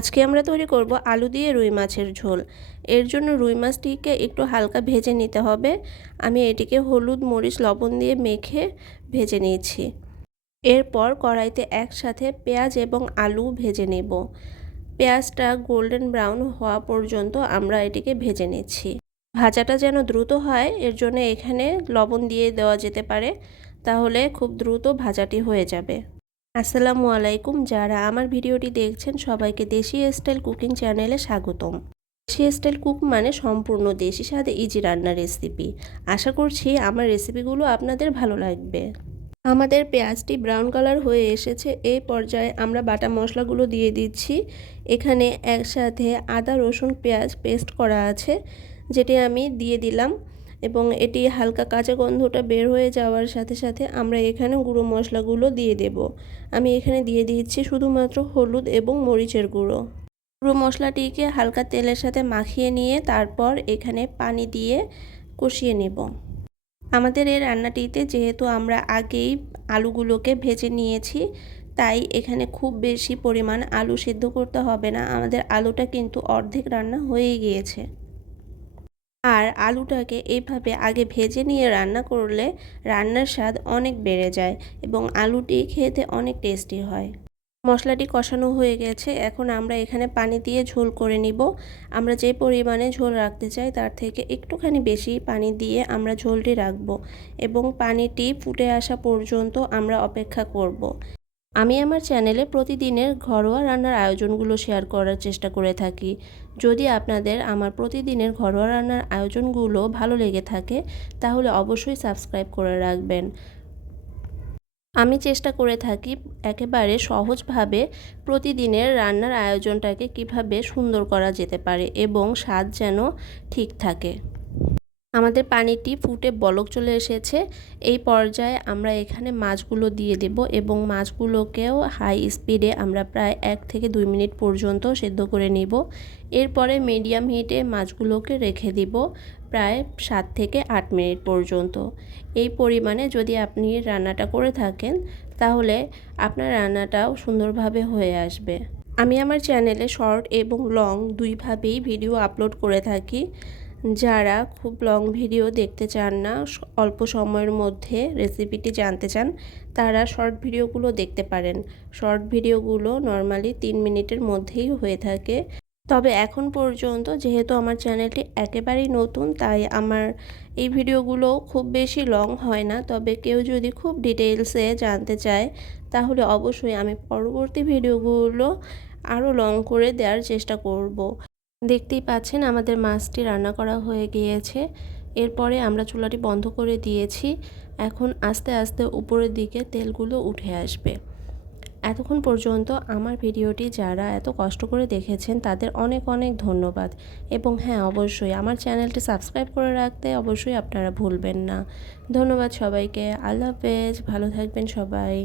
আজকে আমরা তৈরি করব আলু দিয়ে রুই মাছের ঝোল। এর জন্য রুই মাছটিকে একটু হালকা ভেজে নিতে হবে। আমি এটিকে হলুদ মরিচ লবণ দিয়ে মেখে ভেজে নিয়েছি। এরপর কড়াইতে একসাথে পেঁয়াজ এবং আলু ভেজে নেব। পেঁয়াজটা গোল্ডেন ব্রাউন হওয়া পর্যন্ত আমরা এটিকে ভেজে নিচ্ছি। ভাজাটা যেন দ্রুত হয় এর জন্য এখানে লবণ দিয়ে দেওয়া যেতে পারে, তাহলে খুব দ্রুত ভাজাটি হয়ে যাবে। আসসালামু আলাইকুম। যারা আমার ভিডিওটি দেখছেন সবাইকে দেশি স্টাইল কুকিং চ্যানেলে স্বাগতম। দেশি স্টাইল কুক মানে সম্পূর্ণ দেশি স্বাদে ইজি রান্নার রেসিপি। আশা করছি আমার রেসিপিগুলো আপনাদের ভালো লাগবে। আমাদের পেঁয়াজটি ব্রাউন কালার হয়ে এসেছে। এই পর্যায়ে আমরা বাটা মশলাগুলো দিয়ে দিচ্ছি। এখানে একসাথে আদা রসুন পেঁয়াজ পেস্ট করা আছে, যেটি আমি দিয়ে দিলাম এবং এটি হালকা কাঁচা গন্ধটা বের হয়ে যাওয়ার সাথে সাথে আমরা এখানে গুঁড়ো মশলাগুলো দিয়ে দেব। আমি এখানে দিয়ে দিচ্ছি শুধুমাত্র হলুদ এবং মরিচের গুঁড়ো। গুঁড়ো মশলাটিকে হালকা তেলের সাথে মাখিয়ে নিয়ে তারপর এখানে পানি দিয়ে কষিয়ে নেব। আমাদের এই রান্নাটিতে যেহেতু আমরা আগেই আলুগুলোকে ভেজে নিয়েছি, তাই এখানে খুব বেশি পরিমাণ আলু সিদ্ধ করতে হবে না। আমাদের আলুটা কিন্তু অর্ধেক রান্না হয়ে গিয়েছে। আর আলুটাকে এইভাবে আগে ভেজে নিয়ে রান্না করলে রান্নার স্বাদ অনেক বেড়ে যায় এবং আলুটি খেতে অনেক টেস্টি হয়। মশলাটি কষানো হয়ে গেছে। এখন আমরা এখানে পানি দিয়ে ঝোল করে নিব। আমরা যে পরিমাণে ঝোল রাখতে চাই তার থেকে একটুখানি বেশি পানি দিয়ে আমরা ঝোলটি রাখব এবং পানিটি ফুটে আসা পর্যন্ত আমরা অপেক্ষা করব। আমি আমার চ্যানেলে প্রতিদিনের ঘরোয়া রান্নার আয়োজনগুলো শেয়ার করার চেষ্টা করে থাকি। যদি আপনাদের আমার প্রতিদিনের ঘরোয়া রান্নার আয়োজনগুলো ভালো লেগে থাকে তাহলে অবশ্যই সাবস্ক্রাইব করে রাখবেন। আমি চেষ্টা করে থাকি একেবারে সহজভাবে প্রতিদিনের রান্নার আয়োজনটাকে কিভাবে সুন্দর করা যেতে পারে এবং স্বাদ যেন ঠিক থাকে। আমাদের পানিটি ফুটে বলক চলে এসেছে। এই পর্যায়ে আমরা এখানে মাছগুলো দিয়ে দেব এবং মাছগুলোকেও হাই স্পিডে আমরা প্রায় 1 থেকে 2 মিনিট পর্যন্ত সেদ্ধ করে নিব। এরপরে মিডিয়াম হিটে মাছগুলোকে রেখে দিব প্রায় 7 থেকে 8 মিনিট পর্যন্ত। এই পরিমাণে যদি আপনি রান্নাটা করে থাকেন তাহলে আপনার রান্নাটাও সুন্দরভাবে হয়ে আসবে। আমি আমার চ্যানেলে শর্ট এবং লং দুইভাবেই ভিডিও আপলোড করে থাকি। যারা খুব লং ভিডিও দেখতে চান না, অল্প সময়ের মধ্যে রেসিপিটি জানতে চান, তারা শর্ট ভিডিওগুলো দেখতে পারেন। শর্ট ভিডিওগুলো নর্মালি 3 মিনিটের মধ্যেই হয়ে থাকে। তবে এখন পর্যন্ত যেহেতু আমার চ্যানেলটি একেবারেই নতুন, তাই আমার এই ভিডিওগুলো খুব বেশি লং হয় না। তবে কেউ যদি খুব ডিটেইলসে জানতে চায় তাহলে অবশ্যই আমি পরবর্তী ভিডিওগুলো আরও লং করে দেওয়ার চেষ্টা করব। দেখতেই পাচ্ছেন আমাদের মাছটি রান্না করা হয়ে গিয়েছে। এরপরে আমরা চুলাটি বন্ধ করে দিয়েছি। এখন আস্তে আস্তে উপরের দিকে তেলগুলো উঠে আসবে। এতক্ষণ পর্যন্ত আমার ভিডিওটি যারা এত কষ্ট করে দেখেছেন তাদের অনেক অনেক ধন্যবাদ। এবং হ্যাঁ, অবশ্যই আমার চ্যানেলটি সাবস্ক্রাইব করে রাখতে অবশ্যই আপনারা ভুলবেন না। ধন্যবাদ সবাইকে। আল্লাহ হাফেজ। ভালো থাকবেন সবাই।